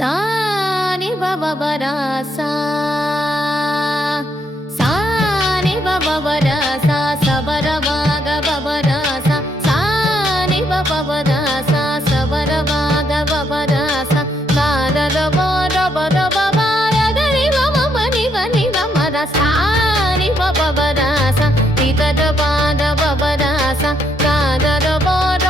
సాని బబరాసా సాని బబరాసా సబర బాగ బబరాసా సాని బబరాసా సబర బాగ బబరాసా కారర బరబర బబారగని బమని బని బమర సాని బబరాసా ఇతర బాగ బబరాసా కారర బర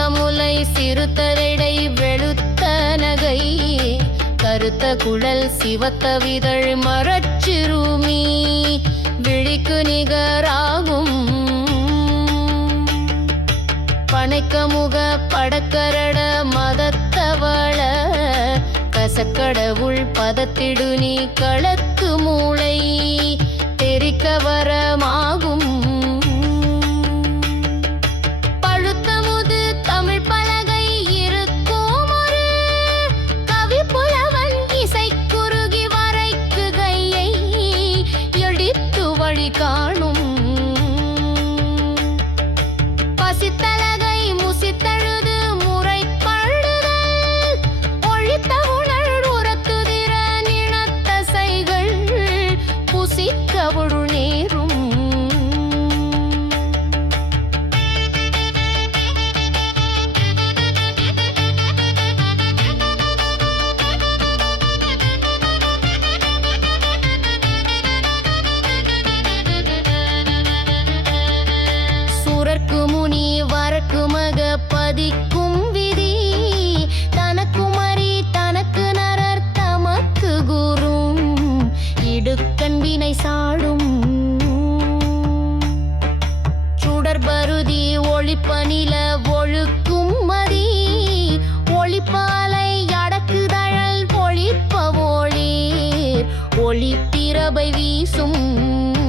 கமுலை சிறுத்தரிடை வெளுத்த நகை கருத்த குழல் சிவத்த விதழ் மரச்சிறுமி விழிக்கு நிகராகும். பனைக்கமுக படக்கரட மதத்தவள கசக்கடவுள் பதத்திடு நீ களத்து மூளை தெரிக்க வரமாகும். பதிக்கும் விதி. தனக்குமரி தனக்கு நரர் தமக்கு குரும் இடுக்கண் வினை சாடும். சுடர்பருதி ஒளிப்பனில ஒழுக்கும் மதி. ஒளிப்பாலை அடக்குதழல் ஒளிப்ப ஒளீர் ஒளிப்பிரபை வீசும்.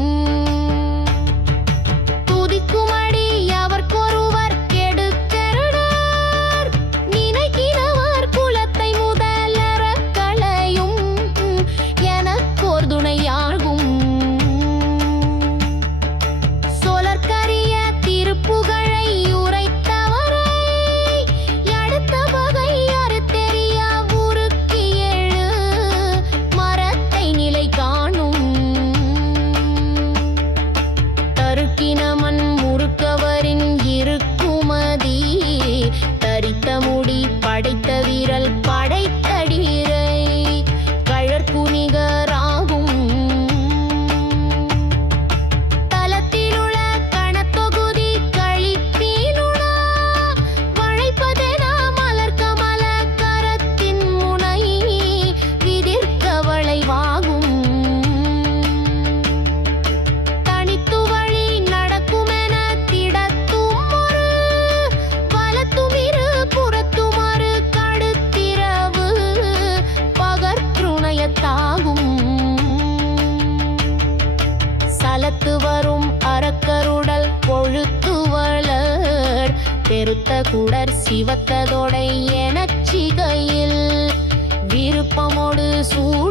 வரும் கொழுத்து வளர். பெருத்த குடர் சிவத்ததோடை எனச்சிகையில் விருப்பமோடு சூழ்